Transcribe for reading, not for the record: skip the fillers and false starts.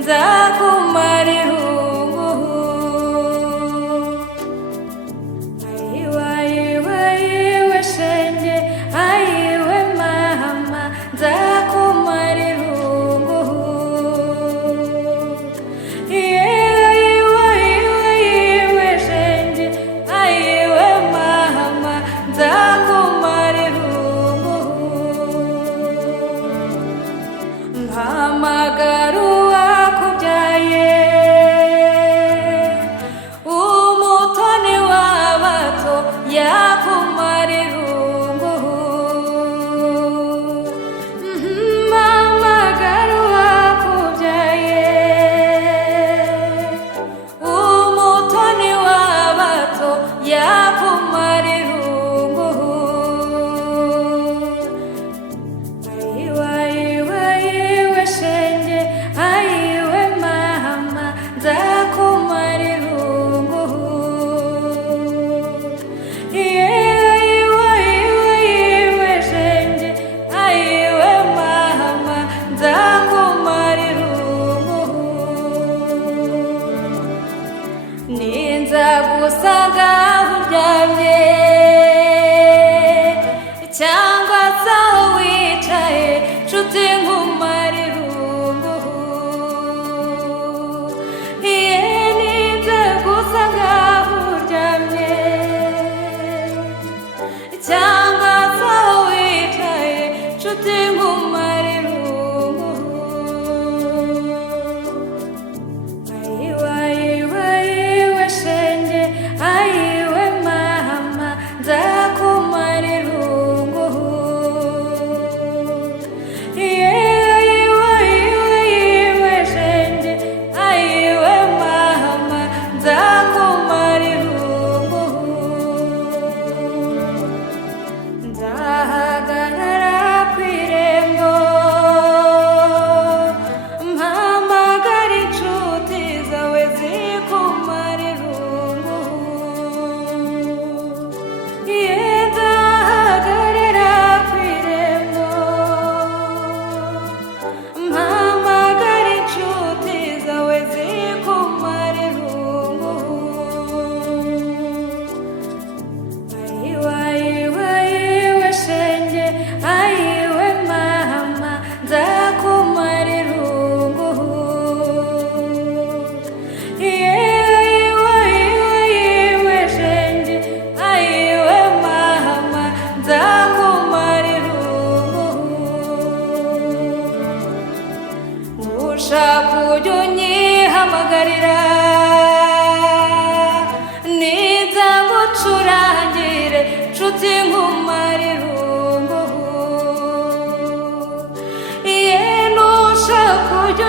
nzakumara irungu. Ayiwe ayiwe ayiwe shenge, ayiwe mama nzakumara irungu. Ayiwe ayiwe ayiwe shenge, ayiwe mama nzakumara irungu. Mpamagara uwakubyaye, umutoni w'abato yakumara irungu. Mpamagara uwakubyaye, umutoni w'abato yakumara irungu. Ayiwe ayiwe ayiwe shenge, ayiwe mama nzakumara irungu. Ayiwe ayiwe ayiwe shenge, ayiwe mama nzakumara irungu. Ninza gusanga aho uryamye cyangwa se aho wicaye, nshuti nkumara irungu. Ninza gusanga aho uryamye cyangwa se aho wicaye, nshuti nkumara irungu. Ayiwe ayiwe ayiwe shenge, ayiwe mama nzakumara irungu. Ayiwe ayiwe ayiwe shenge, ayiwe mama nzakumara irungu. Nzahagarara ku irembo, mpamagara inshuti zawe zikumara irungu. Nzahagarara ku irembo, mpamagara inshuti zawe zikumara irungu. Ayiwe ayiwe ayiwe shenge, ayiwe mama nzakumara irungu. Ayiwe ayiwe ayiwe shenge, ayiwe mama nzakumara irungu. Nushaka ujye unyihamagarira, ninza ngucurangire nshuti nkumara irungu. Nushaka ujye